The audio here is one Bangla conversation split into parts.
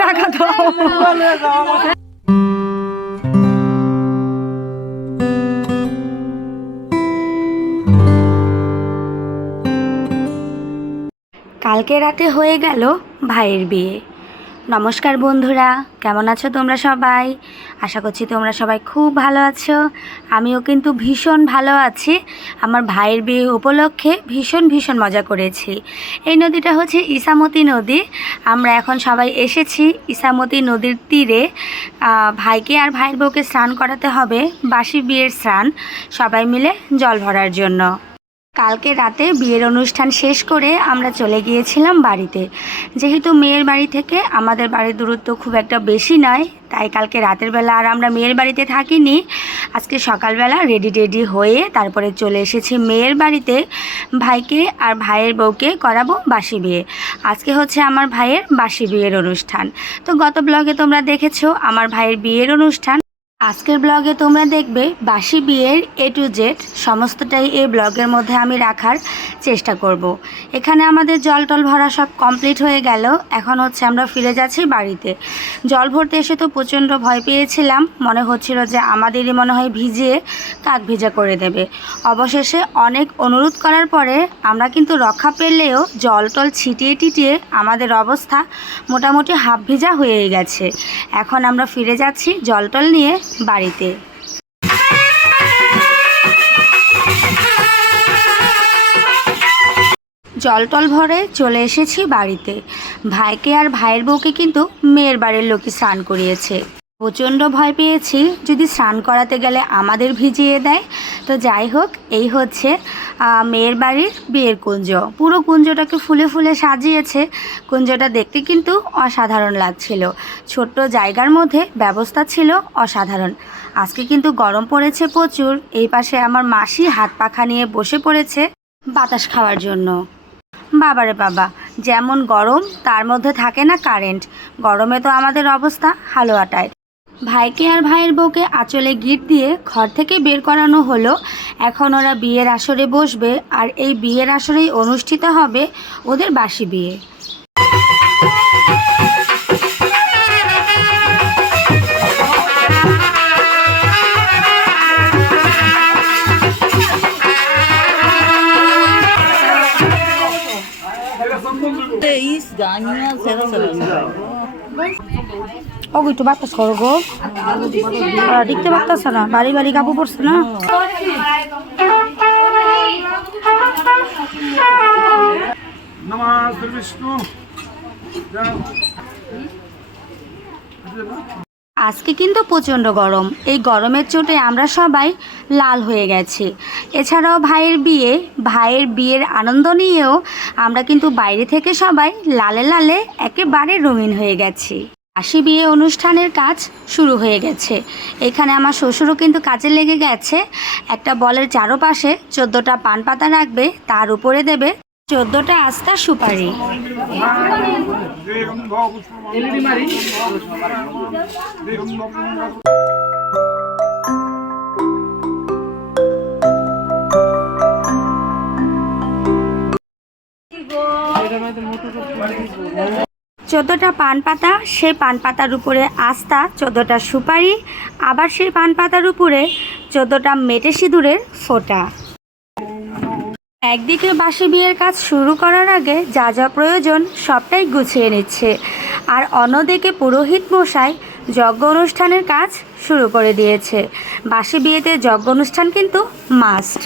টাকা দাও। কালকে রাতে হয়ে গেল ভাইয়ের বিয়ে। নমস্কার বন্ধুরা, কেমন আছো তোমরা সবাই? আশা করছি তোমরা সবাই খুব ভালো আছো। আমিও কিন্তু ভীষণ ভালো আছি। আমার ভাইয়ের বিয়ে উপলক্ষে ভীষণ মজা করেছি। এই নদীটা হচ্ছে ইসামতি নদী। আমরা এখন সবাই এসেছি ইসামতি নদীর তীরে। ভাইকে আর ভাইয়ের বউকে স্নান করাতে হবে, বাসি বিয়ের স্নান, সবাই মিলে জল ভরার জন্য। কালকে রাতে বিয়ের অনুষ্ঠান শেষ করে আমরা চলে গিয়েছিলাম বাড়িতে। যেহেতু মেয়ের বাড়ি থেকে আমাদের বাড়ির দূরত্ব খুব একটা বেশি নয়, তাই কালকে রাতের বেলা আর আমরা মেয়ের বাড়িতে থাকিনি। আজকে সকালবেলা রেডি হয়ে তারপরে চলে এসেছি মেয়ের বাড়িতে। ভাইকে আর ভাইয়ের বউকে করাবো বাসি বিয়ে। আজকে হচ্ছে আমার ভাইয়ের বাসি বিয়ের অনুষ্ঠান। তো গত ব্লগে তোমরা দেখেছো আমার ভাইয়ের বিয়ের অনুষ্ঠান। আজকের ব্লগে তোমরা দেখবে বাসি বিয়ের A to Z সমস্তটাই এই ব্লগের মধ্যে আমি রাখার চেষ্টা করব। এখানে আমাদের জল টল ভরা সব কমপ্লিট হয়ে গেল। এখন হচ্ছে আমরা ফিরে যাচ্ছি বাড়িতে। জল ভরতে এসে তো প্রচণ্ড ভয় পেয়েছিলাম, মনে হচ্ছিল যে আমাদেরই মনে হয় ভিজিয়ে কাক ভেজা করে দেবে। অবশেষে অনেক অনুরোধ করার পরে আমরা কিন্তু রক্ষা পেলেও জল টল ছিটিয়ে আমাদের অবস্থা মোটামুটি হাফ ভেজা হয়ে গেছে। এখন আমরা ফিরে যাচ্ছি জল টল নিয়ে বাড়িতে। জল টল ভরে চলে এসেছি বাড়িতে। ভাইকে আর ভাইয়ের বউকে কিন্তু মেয়ের বাড়ির লোকই স্নান করিয়েছে। প্রচণ্ড ভয় পেয়েছি যদি স্নান করাতে গেলে আমাদের ভিজিয়ে দেয়। তো যাই হোক, এই হচ্ছে মেয়ের বাড়ির বিয়ের কুঞ্জ। পুরো কুঞ্জটাকে ফুলে ফুলে সাজিয়েছে। কুঞ্জটা দেখতে কিন্তু অসাধারণ লাগছিল। ছোট্ট জায়গার মধ্যে ব্যবস্থা ছিল অসাধারণ। আজকে কিন্তু গরম পড়েছে প্রচুর। এই পাশে আমার মাসি হাত পাখা নিয়ে বসে পড়েছে বাতাস খাওয়ার জন্য। বাবারে বাবা, যেমন গরম তার মধ্যে থাকে না কারেন্ট। গরমে তো আমাদের অবস্থা হালুয়া টাইট। ভাইকে আর ভাইয়ের বউকে আঁচলে গিট দিয়ে ঘর থেকে বের করানো হলো। এখন ওরা বিয়ের আসরে বসবে, আর এই বিয়ের আসরেই অনুষ্ঠিত হবে ওদের বাসি বিয়ে। একটু বাতাস করো গো, দেখতে পারতেছ না? বাড়ি বাড়ি কাপড় পড়ছে না। আজকে কিন্তু প্রচণ্ড গরম। এই গরমের চোটে আমরা সবাই লাল হয়ে গেছি। এছাড়াও ভাইয়ের বিয়ের আনন্দ নিয়েও আমরা কিন্তু বাইরে থেকে সবাই লালে লালে একেবারে রঙিন হয়ে গেছি। বাসি বিয়ে অনুষ্ঠানের কাজ শুরু হয়ে গেছে। এখানে আমার শ্বশুরও কিন্তু কাজে লেগে গেছে। একটা বলের চারপাশে 14টা পান পাতা রাখবে, তার উপরে দেবে 14টা আস্তা সুপারি। চোদ্দোটা পান পাতা, সেই পান পাতার উপরে আস্তা 14টা সুপারি, আবার সেই পান পাতার উপরে 14টা মেটে সিঁদুরের ফোঁটা। একদিকে বাসি বিয়ের কাজ শুরু করার আগে যা যা প্রয়োজন সবটাই গুছিয়ে নিচ্ছে, আর অন্যদিকে পুরোহিত মশাই যজ্ঞ অনুষ্ঠানের কাজ শুরু করে দিয়েছে। বাসি বিয়েতে যজ্ঞ অনুষ্ঠান কিন্তু মাস্ট।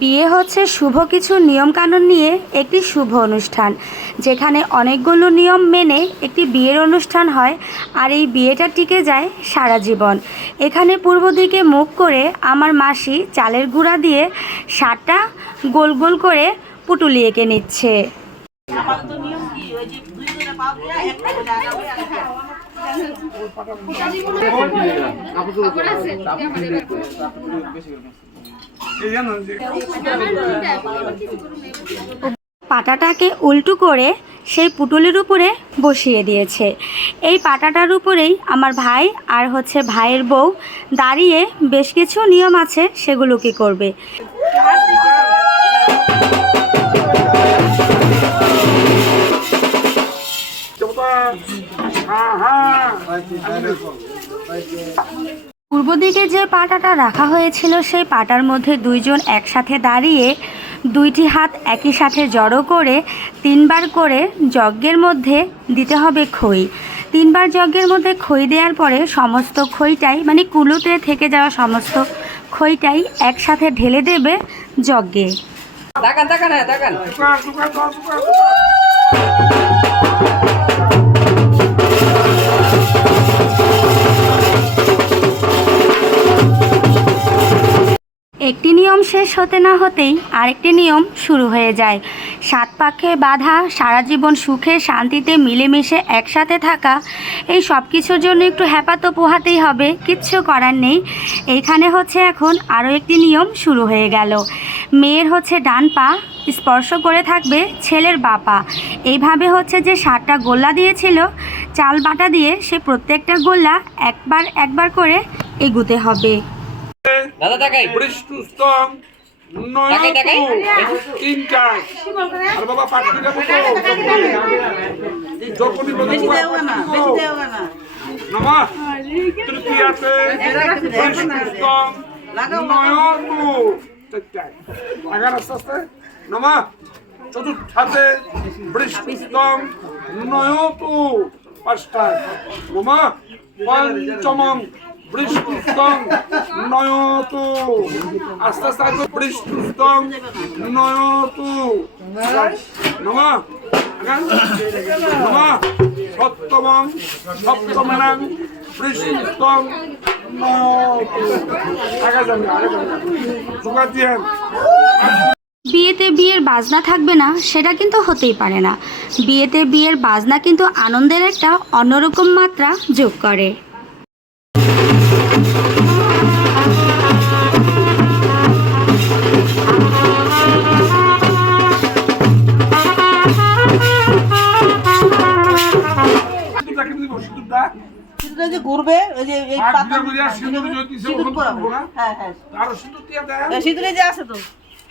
বিয়ে হচ্ছে শুভ কিছু নিয়মকানুন নিয়ে একটি শুভ অনুষ্ঠান, যেখানে অনেকগুলো নিয়ম মেনে একটি বিয়ের অনুষ্ঠান হয়, আর এই বিয়েটা টিকে যায় সারা জীবন। এখানে পূর্ব দিকে মুখ করে আমার মাসি চালের গুঁড়া দিয়ে 7টা গোল গোল করে পুটুলি এঁকে নিচ্ছে। পাটাটাকে উল্টো করে সেই পুটুলির উপরে বসিয়ে দিয়েছে। এই পাটাটার উপরেই আমার ভাই আর হচ্ছে ভাইয়ের বউ দাঁড়িয়ে বেশ কিছু নিয়ম আছে সেগুলো কি করবে। পূর্ব দিকে যে পাটাটা রাখা হয়েছিল সেই পাটার মধ্যে দুইজন একসাথে দাঁড়িয়ে দুইটি হাত একই সাথে জড়ো করে 3 বার করে যজ্ঞের মধ্যে দিতে হবে খই। 3 বার যজ্ঞের মধ্যে খই দেওয়ার পরে সমস্ত খইটাই মানে কুলুতে থেকে যাওয়া সমস্ত খইটাই একসাথে ঢেলে দেবে যজ্ঞে। একটি নিয়ম শেষ হতে না হতেই আরেকটি নিয়ম শুরু হয়ে যায়। 7 পাকে বাঁধা, সারা জীবন সুখে শান্তিতে মিলেমিশে একসাথে থাকা, এই সব কিছুর জন্য একটু হ্যাপা তো পোহাতেই হবে, কিচ্ছু করার নেই। এইখানে হচ্ছে এখন আরও একটি নিয়ম শুরু হয়ে গেল। মেয়ের হচ্ছে ডান পা স্পর্শ করে থাকবে ছেলের বাঁ পা। এইভাবে হচ্ছে যে 7টা গোল্লা দিয়েছিল চাল বাটা দিয়ে, সে প্রত্যেকটা গোল্লা একবার একবার করে এগুতে হবে। দাদা দেখাই বৃষ্টিস্তং নয়তো তিনটা আর বাবা পাটকি দেবো তো যখনই বেশি দেও না নমঃ তৃতীয়াতে বৃষ্টিস্তং নয়তো চারটা আগার আস্তে আস্তে নমঃ চতুর্থাতে বৃষ্টিস্তং নয়তো পাঁচটা নমঃ পঞ্চমং বৃষ্টিস্তং নয়তো আস্তে আস্তে আসবে বৃষ্টিস্তং নয়তো নমঃ নমঃ সপ্তমং সপ্তমেনাং বৃষ্টিস্তং নয়তো আগে যাবে জোগাড় দিয়ে বিয়েতে বিয়ের বাজনা থাকবে না সেটা কিন্তু হতেই পারে না। বিয়েতে বিয়ের বাজনা কিন্তু আনন্দের একটা অন্যরকম মাত্রা যোগ করে। ঘুরবে ওই যে এই পাতা সিঁদুর পরাবো না হ্যাঁ হ্যাঁ আর সিঁদুর দিয়ে দেয় সিঁদুরে যে আছে তো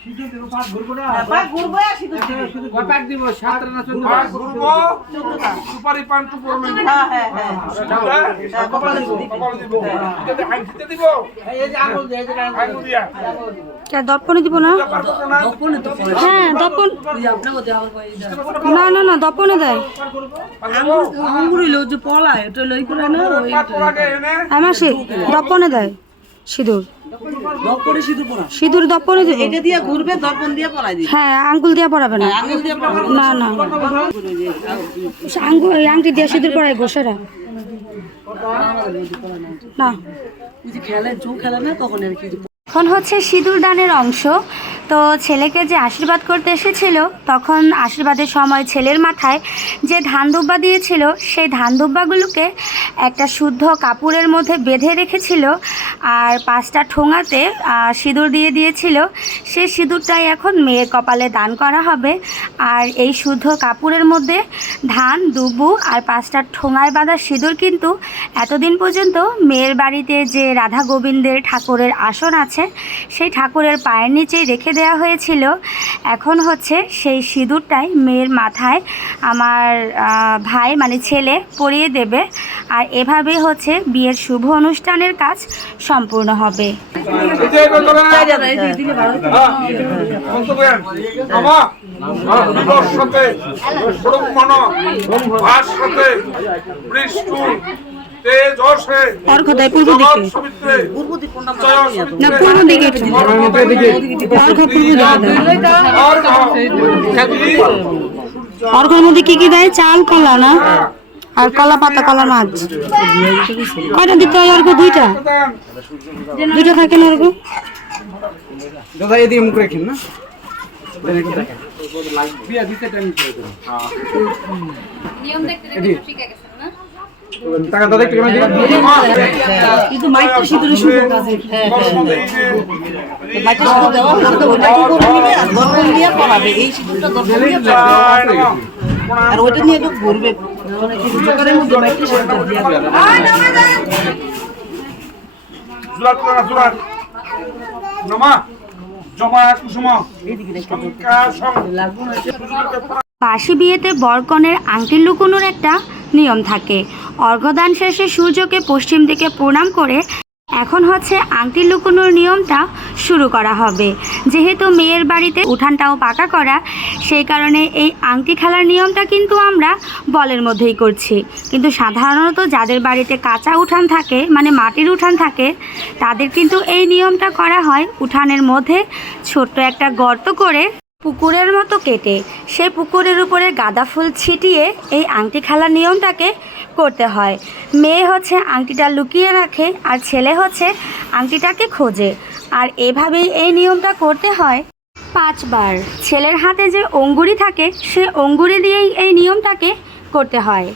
সিঁদুর দিব পাঁচ ঘুরবো না পাক ঘুরবে আর সিঁদুর দিবে কটাক দিব 17 না 14 পাঁচ ঘুরবো 14টা সুপারি পান টু পড়বে হ্যাঁ হ্যাঁ হ্যাঁ কপালে দিব এটাতে আইতে দিব এই যে আঙুল দিয়ে এই যে আইতে দিয়া কে দর্পণে দিব না? হ্যাঁ দর্পণ না না না দর্পণে দেয়। আঙুল হইলো যে পলায় ওটা লই করে না ওই আমার সে দর্পণে দেয় সিঁদুর। দর্পণে সিঁদুর পরা সিঁদুর দর্পণে দেবে। এটা দিয়ে ঘুরবে দর্পণ দিয়ে পরাই দিবে হ্যাঁ আঙ্গুল দিয়ে পরাবে না। আঙুল দিয়ে পরাবে না না আঙ্গুল আংটি দিয়ে সিঁদুর পরাই গোসেরা না। যে খেলে জো খেলে না তখন আর কি এখন হচ্ছে সিঁদুর দানের অংশ। তো ছেলেকে যে আশীর্বাদ করতে এসেছিল তখন আশীর্বাদের সময় ছেলের মাথায় যে ধান দুব্বা দিয়েছিল সেই ধান দুব্বাগুলোকে একটা শুদ্ধ কাপড়ের মধ্যে বেঁধে রেখেছিল আর 5টা ঠোঙাতে সিঁদুর দিয়ে দিয়েছিল। সেই সিঁদুরটাই এখন মেয়ের কপালে দান করা হবে। আর এই শুদ্ধ কাপড়ের মধ্যে ধান দুব্বু আর 5টা ঠোঙায় বাঁধা সিঁদুর কিন্তু এতদিন পর্যন্ত মেয়ের বাড়িতে যে রাধা গোবিন্দের ঠাকুরের আসন আছে সেই ঠাকুরের পায়ের নিচেই রেখে দেওয়া হয়েছিল। এখন হচ্ছে সেই সিঁদুরটাই মেয়ের মাথায় আমার ভাই মানে ছেলে পরিয়ে দেবে। আর এভাবে হচ্ছে বিয়ের শুভ অনুষ্ঠানের কাজ সম্পূর্ণ হবে। অর্ঘ্যটাই পূর্ব দিকে না পূর্ব দিকে অর্ঘ্যের মধ্যে কি কি দেয়? চাল কলা না আর কলা পাতা কলা মাছ। কয়টা দিতে হয় অর্ঘ্য? দুইটা থাকে না অর্ঘ্য? দাদা এদিকে মুখ রাখেন না নিয়ম দেখতে ঠিক আছে না টাকা দাদা একটু কেমন দিবেন কিন্তু মাইকটা সিঁদুরে সুযোগ আছে মাইকটা সিঁদুর দেওয়া হচ্ছে তো ওটা কি করবে আর দর্পণ দিয়ে পরাবে এই সিঁদুরটা দর্পণ দিয়ে পরাবে আর ওইটা নিয়ে একটু ঘুরবে মানে কি জোকারের মধ্যে বাইকে সাথে দিয়া জোড়া করে জোড়া জমা জমা কুসুমা লাগবো না বাসি বিয়েতে বরকনের আংটি লুকোনোর একটা নিয়ম থাকে। অর্ঘ্যদান শেষে সূর্যকে পশ্চিম দিকে প্রণাম করে এখন হচ্ছে আংটি লুকোনোর নিয়মটা শুরু করা হবে। যেহেতু মেয়ের বাড়িতে উঠানটাও পাকা করা, সেই কারণে এই আংটি খেলার নিয়মটা কিন্তু আমরা বলের মধ্যেই করছি। কিন্তু সাধারণত যাদের বাড়িতে কাঁচা উঠান থাকে, মানে মাটির উঠান থাকে, তাদের কিন্তু এই নিয়মটা করা হয় উঠানের মধ্যে ছোট্ট একটা গর্ত করে পুকুরের মতো কেটে সেই পুকুরের উপরে গাঁদা ফুল ছিটিয়ে এই আংটি খেলার নিয়মটাকে করতে হয়। মেয়ে হচ্ছে আংটিটা লুকিয়ে রাখে আর ছেলে হচ্ছে আংটিটাকে খোঁজে, আর এভাবেই এই নিয়মটা করতে হয় 5 বার। ছেলের হাতে যে অঙ্গুরি থাকে সে অঙ্গুরি দিয়েই এই নিয়মটাকে করতে হয়।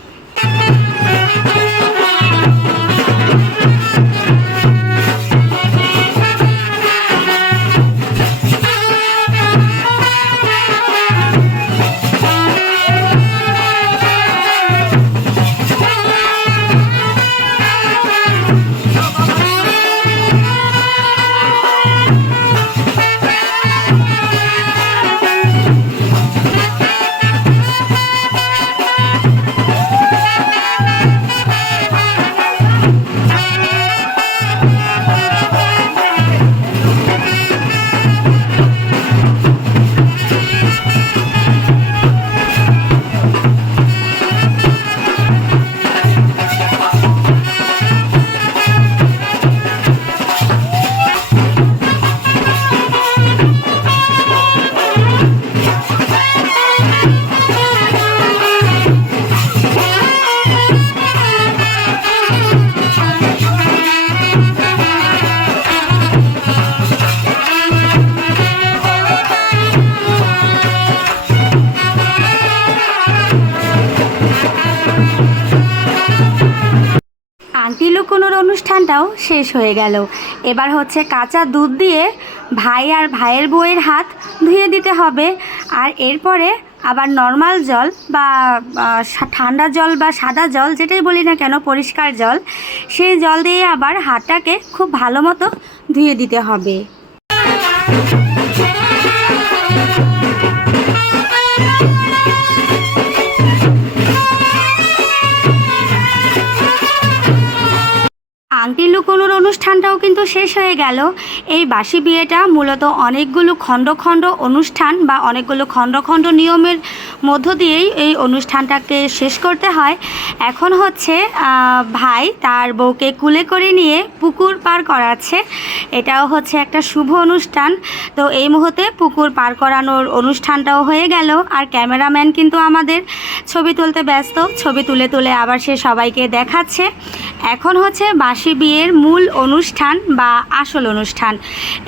আংটি লুকোনোর অনুষ্ঠানটাও শেষ হয়ে গেল। এবার হচ্ছে কাঁচা দুধ দিয়ে ভাই আর ভাইয়ের বউয়ের হাত ধুয়ে দিতে হবে। আর এরপরে আবার নর্মাল জল বা ঠান্ডা জল বা সাদা জল, যেটাই বলি না কেন, পরিষ্কার জল, সেই জল দিয়ে আবার হাতটাকে খুব ভালো মতো ধুয়ে দিতে হবে। আংটি লুকোনোর অনুষ্ঠানটাও কিন্তু শেষ হয়ে গেল। এই বাসি বিয়েটা মূলত অনেকগুলো খণ্ড খণ্ড অনুষ্ঠান বা অনেকগুলো খণ্ড খণ্ড নিয়মের মধ্য দিয়েই এই অনুষ্ঠানটাকে শেষ করতে হয়। এখন হচ্ছে ভাই তার বউকে কুলে করে নিয়ে পুকুর পার করাচ্ছে। এটাও হচ্ছে একটা শুভ অনুষ্ঠান। তো এই মুহূর্তে পুকুর পার করানোর অনুষ্ঠানটাও হয়ে গেল, আর ক্যামেরাম্যান কিন্তু আমাদের ছবি তুলতে ব্যস্ত। ছবি তুলে তুলে আবার সে সবাইকে দেখাচ্ছে। এখন হচ্ছে বাসি বিয়ের মূল অনুষ্ঠান বা আসল অনুষ্ঠান।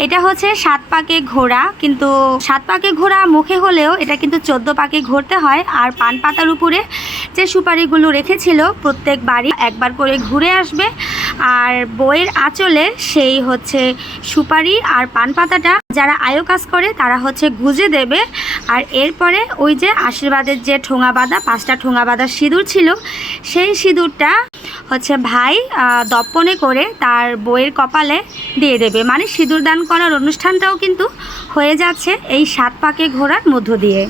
এটা হচ্ছে 7 পাকে ঘোরা, কিন্তু 7 পাকে ঘোরা মুখে হলেও এটা কিন্তু 14 পাকে ঘুরতে হয়। আর পান পাতার উপরে যে সুপারিগুলো রেখেছিল প্রত্যেক বাড়ি একবার করে ঘুরে আসবে, আর বইয়ের আঁচলে সেই হচ্ছে সুপারি আর পান পাতাটা যারা আয়ো কাজ করে তারা হচ্ছে গুজে দেবে। আর এরপরে ওই যে আশীর্বাদের যে ঠোঙা বাঁধা 5টা ঠোঙা বাঁধা সিঁদুর ছিল, সেই সিঁদুরটা হচ্ছে ভাই দর্পণে করে তার বইয়ের কপালে দিয়ে দেবে। মানে সিঁদুর দান করার অনুষ্ঠানটাও কিন্তু হয়ে যাচ্ছে এই 7 পাকে ঘোরার মধ্য দিয়ে।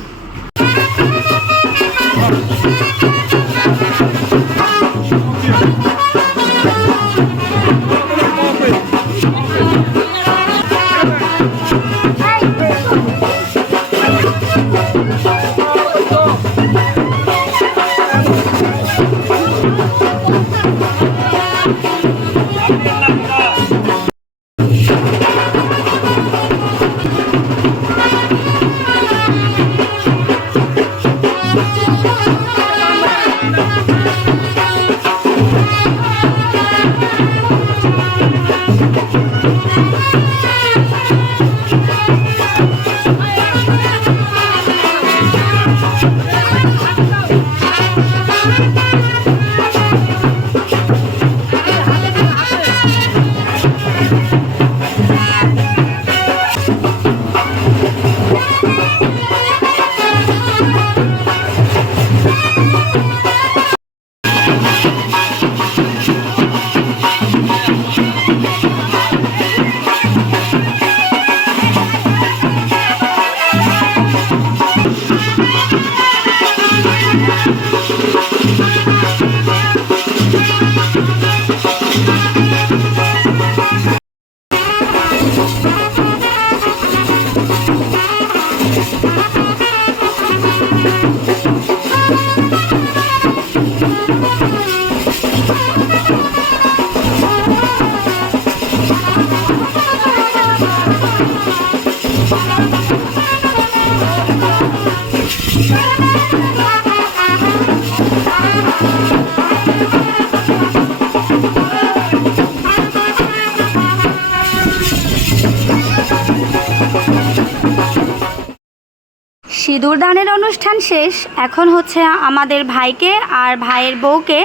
সিঁদুর দানের অনুষ্ঠান শেষ। এখন হচ্ছে আমাদের ভাইকে আর ভাইয়ের বউকে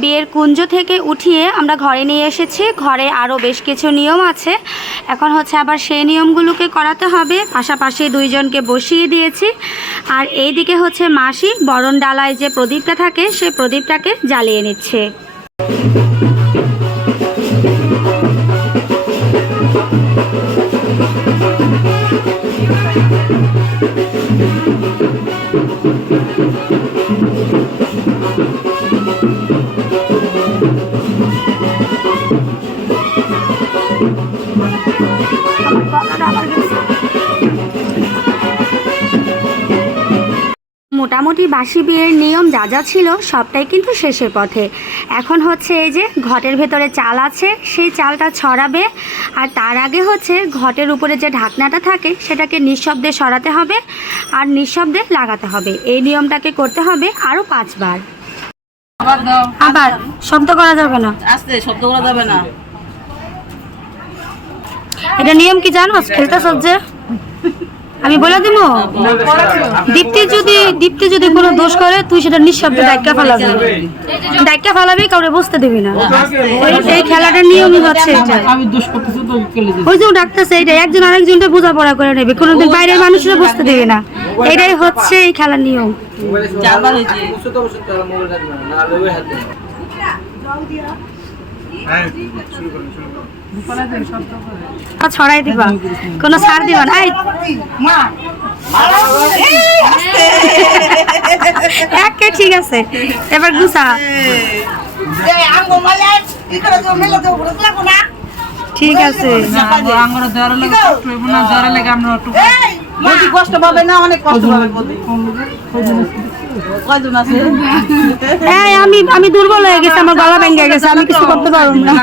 বিয়ের কুঞ্জ থেকে উঠিয়ে আমরা ঘরে নিয়ে এসেছি। ঘরে আরও বেশ কিছু নিয়ম আছে, এখন হচ্ছে আবার সেই নিয়মগুলোকে করাতে হবে। পাশাপাশি দুইজনকে বসিয়ে দিয়েছি। আর এই দিকে হচ্ছে মাসি বরণ ডালায় যে প্রদীপটা থাকে সেই প্রদীপটাকে জ্বালিয়ে নিচ্ছে। মোটামুটি বাসি বিয়ের নিয়ম যা যা ছিল সবটাই কিন্তু শেষের পথে। এখন হচ্ছে এই যে ঘটের ভেতরে চাল আছে, সেই চালটা ছড়াবে। আর তার আগে হচ্ছে ঘটের উপরে যে ঢাকনাটা থাকে সেটাকে নিঃশব্দে সরাতে হবে আর নিঃশব্দে লাগাতে হবে। এই নিয়মটাকে করতে হবে আরও 5 বার। আবার শব্দ করা যাবে না, আস্তে শব্দ করা যাবে না। এটা নিয়ম কি জানো? খেলতেছ যে আমি বলে দিব। দীপ্তি যদি কোনো দোষ করে তুই সেটা নিঃশব্দে ডাইকা ফালাবি, কাউরে বুঝতে দিবি না। এই খেলাটার নিয়মই হচ্ছে এটা। আমি দোষ করতেছি তো খেলে দিই। ওই যে ডাকতেছে এটা, একজন আরেকজনটা বোঝাপড়া করে নেবে, কোনোদিন বাইরের মানুষরা বুঝতে দিবে না। এটাই হচ্ছে এই খেলার নিয়ম। চারবার হয়েছে। ছড়াই দিবা, কোনো ছাড় দিবা না। ঠিক আছে, এবার গুছা। ঠিক আছে, কষ্ট পাবে না, অনেক কষ্ট পাবে। আমি দুর্বল হয়ে গেছে, আমার গলা ভেঙে গেছে, আমি কিছু করতে পারবো না।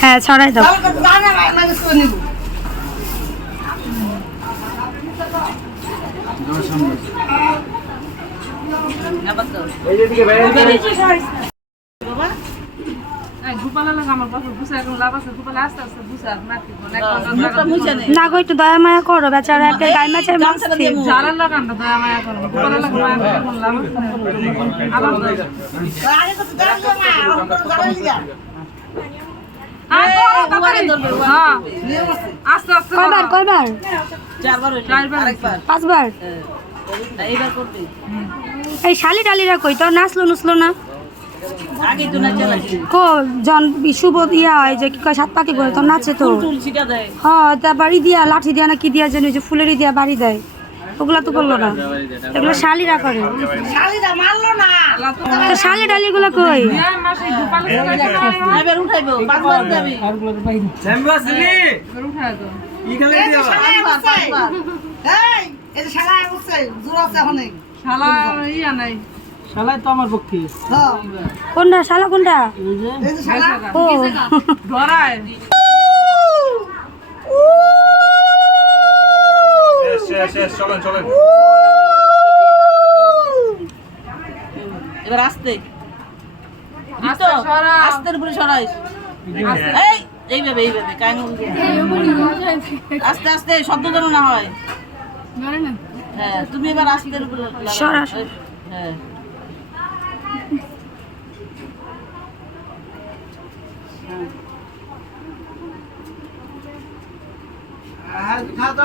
হ্যাঁ ছড়াই দাও। না গো, একটু দয়া মায়া করো, বেচারা একটা গাই মাছের কয়বার? 5 বার। এই শালি টালিরা কই তোর নাচলো নুসলো না? শুভ ইয়া হয় যে কি কয় 7 পাখি করে তোর নাচে তো। হ্যাঁ, তা বাড়ি দিয়া লাঠি দিয়া না কি দিয়া জানি, যে ফুলেরই দিয়া বাড়ি দেয়, ওগুলা তো করলো না, এগুলো শালিরা করে। শালি টালি গুলা কই? শালাই তো আমার পক্ষে। কোনটা শালা কোনটা? ও ধরায় চলেন। এবার আস্তে আস্তের উপরে সরাইস। এইভাবে আস্তে আস্তে শব্দ যেন না হয়। হ্যাঁ, তুমি এবার আস্তের উপরে সরা। হ্যাঁ, জলটা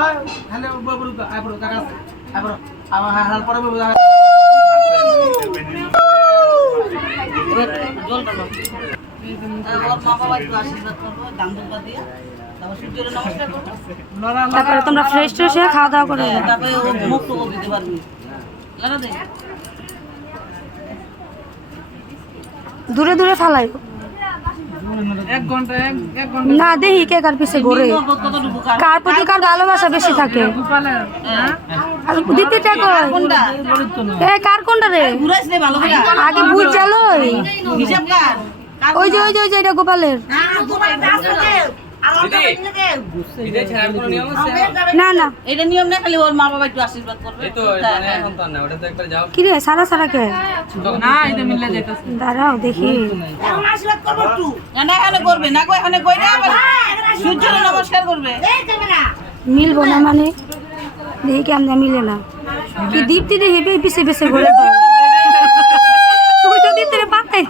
ওর মা বাবা একটু আশীর্বাদ করবো, দান দুর্গা দিয়ে, তারপর সূর্যের নমস্কার করবো, তারপরে তোমরা ফ্রেশ ট্রেশ হয়ে খাওয়া দাওয়া করো। তারপরে ও মুখ টুকু দিতে পারবি। লাগা দে, দূরে দূরে ফালাই 1 ঘন্টা না, দেখি কে কার পিছে ঘুরে, কতটুকু কার প্রতি কার ভালোবাসা বেশি থাকে। আর দ্বিতীয়টা কই? এ কার কোনটা রে? ঘুরাইস রে ভালো করে, আগে বুঝ চালো। হিসাব কার। ওই যে এটা গোপালের। না না এটা নিয়ম না, খালি ওর মা বাবা একটু আশীর্বাদ করবে। কি রে সারা সারা কে দাঁড়াও দেখি না এখানে করবে না, গো এখানে কই না, আবার সূর্যের নমস্কার করবে। মিলবো না মানে দেখি কেমন মিলে না কি দীপ্তি রে হেবে পিছে পিছে ঘুরে তো তুই তো দীপ্তিরে পাতাই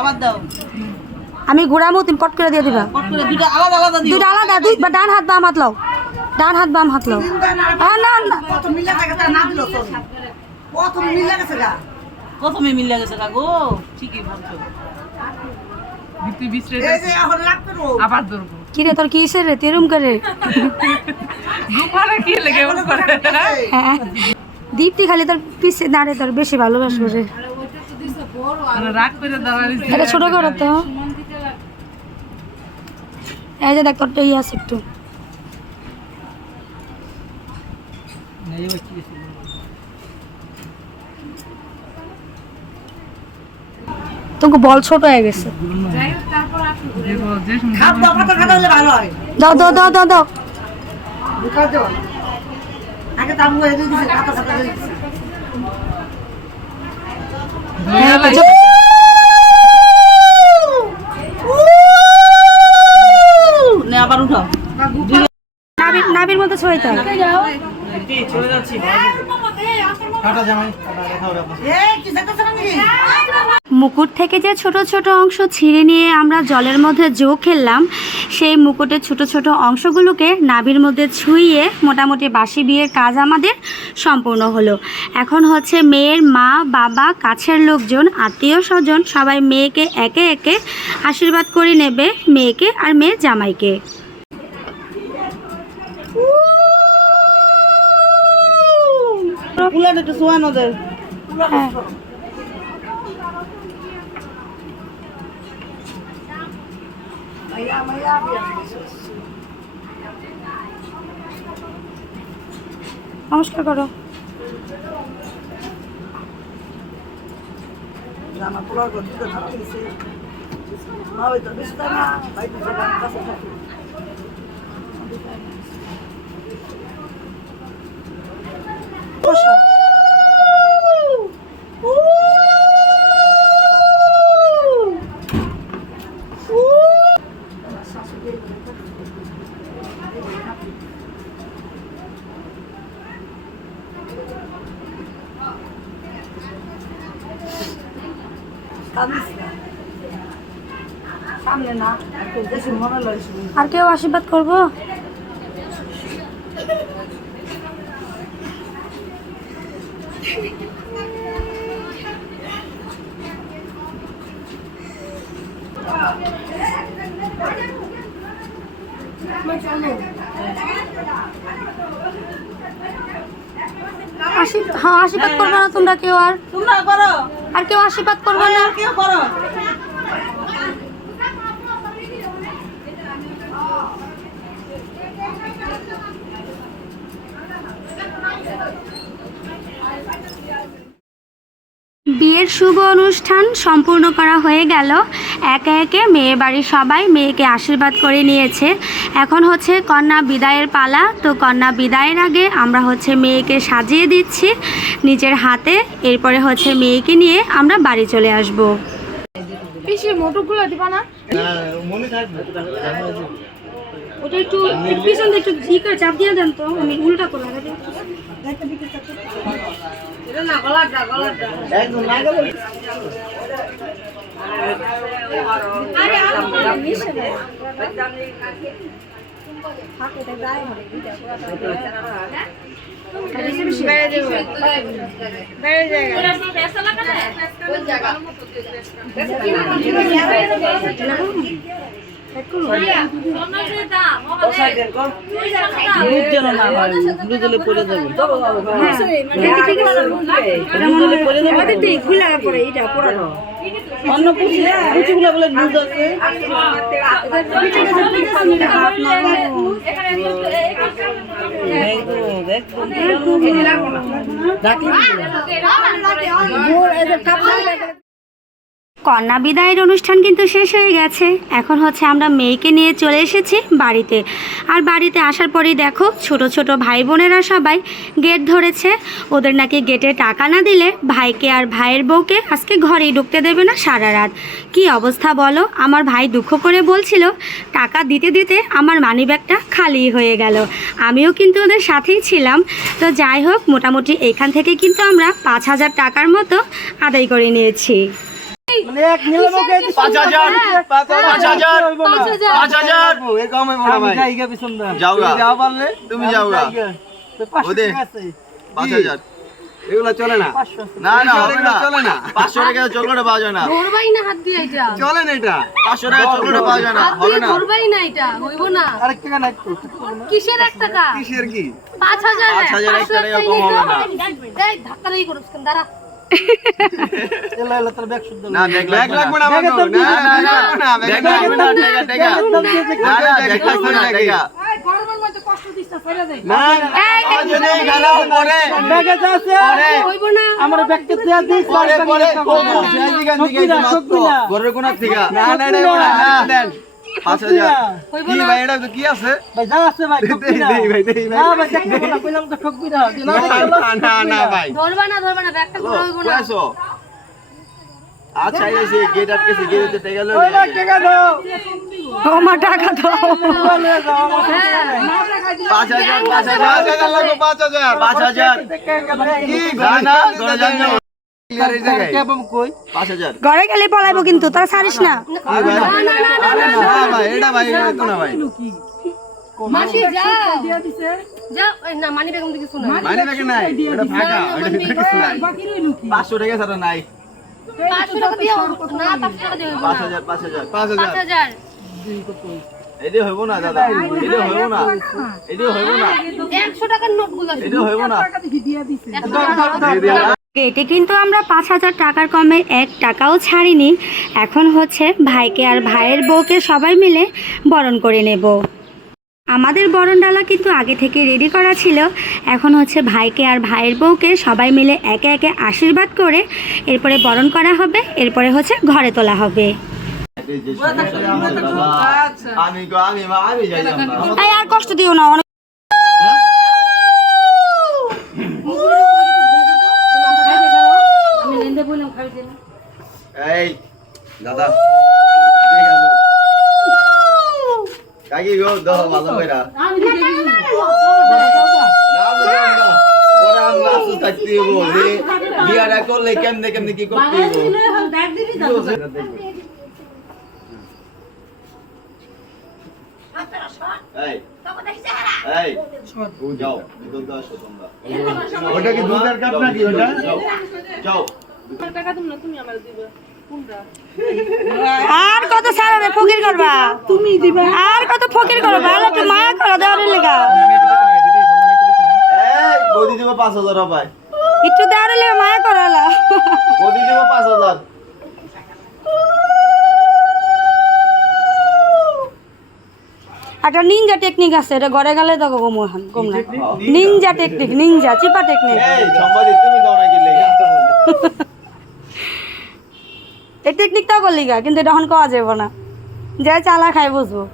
আবার দাও, আমি ঘোরামো তুমি কট করে দিয়ে দিবা কট করে দুটো আলাদা আলাদা দিও। দুইটা আলাদা দুই বা ডান হাত বাম হাত লাও ডান হাত বাম হাত লাও না না প্রথমে মিলে গেছে গা গো, ঠিকই বলছো। কি রে তোর কিসের রে তেরুম করে হ্যাঁ দীপ্তি খালি তোর পিছে দাঁড়ে তোর বেশি ভালোবাসবো রে এটা ছোট করো তো এই যে দেখ তোরটা ইয়ে আছে একটু তোকে বল ছোট হয়ে গেছে দাও দাও দাও দাও দাও আবার উঠাও, নাবির মতো ছয়টা মুকুট থেকে যে ছোট ছোট অংশ ছিঁড়ে নিয়ে আমরা জলের মধ্যে জো খেললাম সেই মুকুটের ছোট ছোট অংশগুলোকে নাভির মধ্যে ছুঁয়ে মোটামুটি বাসি বিয়ের কাজ আমাদের সম্পূর্ণ হলো। এখন হচ্ছে মেয়ের মা বাবা কাছের লোকজন আত্মীয় স্বজন সবাই মেয়েকে একে একে আশীর্বাদ করে নেবে মেয়েকে আর মেয়ের জামাইকে। উলাটা একটু শোয়ানো দেয়। হ্যাঁ নমস্কার করো সামনে না মনে লাগছে। আর কেউ আশীর্বাদ করবো হ্যাঁ আশীর্বাদ করবো না তোমরা কেউ তোমরা করো, আর কেউ আশীর্বাদ করবো না কেউ করো। বিয়ের শুভ অনুষ্ঠান সম্পূর্ণ করা হয়ে গেল। একে একে মেয়ে বাড়ির সবাই মেয়েকে আশীর্বাদ করে নিয়েছে। এখন হচ্ছে কন্যা বিদায়ের পালা। তো কন্যা বিদায়ের আগে আমরা হচ্ছে মেয়েকে সাজিয়ে দিচ্ছি নিজের হাতে, এরপরে হচ্ছে মেয়েকে নিয়ে আমরা বাড়ি চলে আসব। পিছে মোটরগুলো দিবা না ওটা একটু পিছন দিয়ে একটু ঠিক করে চাপ দিয়ে দেন তো, আমি উল্টা করে লাগাই দিই। অন্য পুচিগুলো বলে লুজ আছে। কন্যা বিদায়ের অনুষ্ঠান কিন্তু শেষ হয়ে গেছে। এখন হচ্ছে আমরা মেয়েকে নিয়ে চলে এসেছি বাড়িতে। আর বাড়িতে আসার পরেই দেখো ছোট ছোট ভাই বোনেরা সবাই গেট ধরেছে। ওদের নাকি গেটে টাকা না দিলে ভাইকে আর ভাইয়ের বউকে আজকে ঘরেই ঢুকতে দেবে না সারা রাত। কি অবস্থা বলো। আমার ভাই দুঃখ করে বলছিল টাকা দিতে দিতে আমার মানিব্যাগটা খালি হয়ে গেল। আমিও কিন্তু ওদের সাথেই ছিলাম। তো যাই হোক, মোটামুটি এখান থেকে কিন্তু আমরা 5,000 টাকার মতো আদায় করে নিয়েছি। মানে এক নিলে মোকে 5,000 এ কমে বড় ভাই জায়গা পিছন দা যাওগা। যাও পারলে তুমি যাওগা। ওদে 5,000 এগুলা চলে না। না না হবে না, চলে না। 500 টাকা চকলেট পাওয়া যায় না, ধরবাই না হাত দিয়ে এটা চলে না এটা। 500 টাকা চকলেট পাওয়া যায় না, হাত হবে দিয়ে না। ধরবাই না এটা হইব না। আরেক টাকা নাই তো। কিসের 1 টাকা? কিসের কি? 5,000 5,000 এক টাকা কম হবে না। এই ধাক্কা দিয়ে করছ কেন দাঁড়া। এলা এলা তোর ব্যাগ শুদ্ধ না ব্যাগ ব্যাগ লাগবে না না, আমার। না না না ব্যাগ লাগবে না, টাকা টাকা। না না ব্যাগ লাগবে না, টাকা। এই গরমের মধ্যে কষ্ট দিছ না ফেলে দে। না যদি গালাও পরে ব্যাগে যা আছে হইব না। আমার ব্যাগকে দেয়া দিস পরে পরে না সেইদিকে দিকে মাত্র ঘরের কোনা থেকে না না না দেন 5,000 হইব কি না। ভাই এটা তো কি আছে? ভাই যা আছে ভাই ঠকবি না ভাই না ভাই দেখতে না কইলাম তো ঠকবি না না না ভাই ধরবা না ব্যাগটা পুরো হইব না। কয়ছো? আচ্ছা এই গেট আটকেছে, গেটে টাকা লই ওই লাখ টাকা দাও ও মা টাকা দাও। বলে যাও আমার 5,000 5,000 লাগবে, 5,000 কি না না ঘরে যান না, ক্লিয়ার এই জায়গায় কেবম কই 5,000 ঘরে গেলে পলাইবো কিন্তু, তারা ছাড়িস না। না ভাই এটা ভাই এটা না ভাই মাসি যাও যাও। এই না মানি বেগম দিকে শুনো। মানে নাকি নাই এটা ফাঁকা, এটা ভিতরে কিছু নাই। 500 টাকা ছাড়া নাই। 500 টাকা দিও না, 500 টাকা দিও হইব না। 5,000 5,000 এটি হইব না দাদা, এটি হইব না, এটি হইব না, 100 টাকার নোটগুলো এটি হইব না। এতে কিন্তু আমরা 5,000 টাকার কমে 1 টাকাও ছাড়িনি। এখন হচ্ছে ভাইকে আর ভাইয়ের বউকে সবাই মিলে বরণ করে নেব। আমাদের বরণ ডালা কিন্তু আগে থেকে রেডি করা ছিল। এখন হচ্ছে ভাইকে আর ভাইয়ের বউকে সবাই মিলে একে একে আশীর্বাদ করে এরপরে বরণ করা হবে, এরপরে হচ্ছে ঘরে তোলা হবে। আমি যাইলাম না। এই আর কষ্ট দিও না, অনেক আমি লেন্দে বললাম খাই দিন। এই দাদা ঠিক আছে কাকি গো দাও ভালো কইরা আমি দিকে না না পরে আমরা আফসোস থাকতে হইব যে বিয়াটা করলে কেমনে কেমনে কি করতে হইব। এই এই যাও দুধ দাও তোমরা। ওটা কি দুধের কাপ নাকি ওটা? যাও টাকা তুমি না, তুমি আমার দিবে কোনটা? আর কত সারাবে ফকির করবা, তুমি দিবা আর কত ফকির করবা, আলো একটু মায়া করো দেওয়ারের লেগা, এই বৌদি দিব 5,000 পায়, একটু দেওয়ারের লেগা মায়া করো আলো। বৌদি দিব 5,000। একটা নিনজা টেকনিক আছে, এটা ঘরে গেলে তো কম না। নিনজা টেকনিক, নিনজা চিপা টেকনিক। এই সম্বাদি তুমি দাও নাকি লেগা? এই টেকনিকটাও করলি গা, কিন্তু এটা এখন কওয়া যাবে না, যে চালা খাই বুঝবো।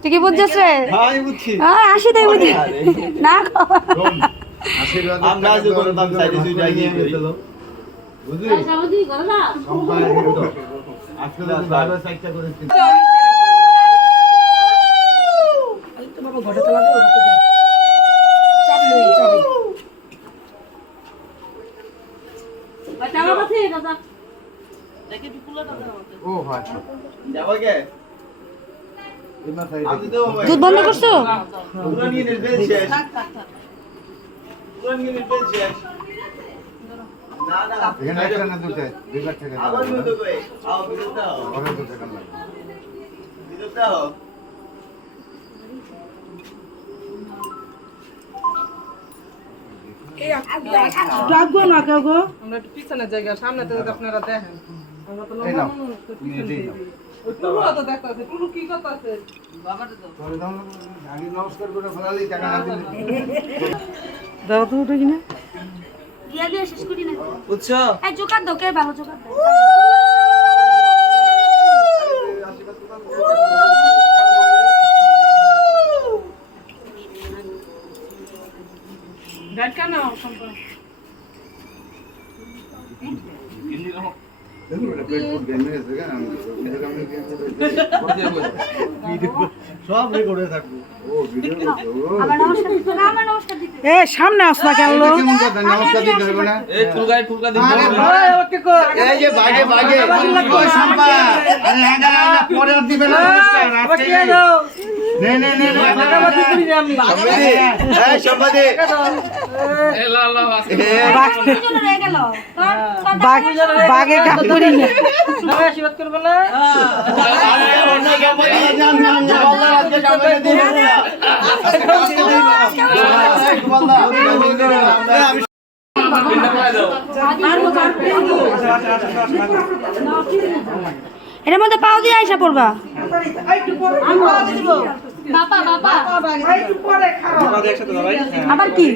তুই কি বুঝছিস রে? হ্যাঁ বুঝছি। আসি তাই বুঝি না আমরা যে বলতাম সাইডে সুই যাই গিয়ে বুঝলি সাবধি করো না। আজকে তো ভালো সাইডটা করেছিস। টাকা পাঠিয়ে দাদা। দেখে বিপুলটা দাও আমাকে। ও হয় যাবো কে? আমি দেবো ভাই। দুধ বন্ধ করছো? পুরো নিয়ে নেবে শেষ। পুরো নিয়ে নেবে শেষ। না না এখানে একটা না দুটো দুইবার থেকে আবার নিয়ে তো কই আও বিরত দাও অনেক দুটো টাকা লাগবে বিরত দাও। আমরা একটু পিছনের জায়গা সামনে থেকে আপনারা দেখেন। আমরা তো এই নাও লম্বা নিয়ে দিই নাও ওই টুলু তো দেখতাছে, টুলু কি করতেছে? বাবাটা দাও। তোরে দাও না আগে নমস্কার করে ফেলালি টাকা না দিলে দাও তো ওটা কিনা। দিয়া দিয়ে শেষ করি না বুঝছো এই জোকার দাও কে ভালো জোকার দাও সব রেকর্ডে থাকবো আমার নমস্কার দিতে না আমার নমস্কার দিতে এ সামনে আস না কেন কেমন কথা নমস্কার দিতে হবে না এই ফুলগাই দিন এই যে বাগে বাগে ওই সম্পা আরে আগে পরে আর দিবে না নমস্কার আজকে নে নে নে এই সম্পাদি এ লা লা দুজন রয়ে গেল তোর বাগে কাকুরি না আরে অন্য সম্পাদি জান জান জান আল্লাহ আজকে সম্পাদি দিন আমি এর মধ্যে পাও দিয়ে আইসা পড়বা বাবা বাবা আবার কি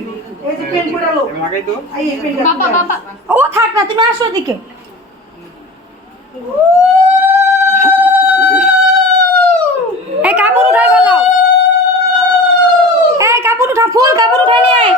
বাবা বাবা ও থাক না তুমি আসো এদিকে এই কাপড় উঠাই বলো এই কাপড় উঠা ফুল কাপড় উঠাই নিয়ে আয়।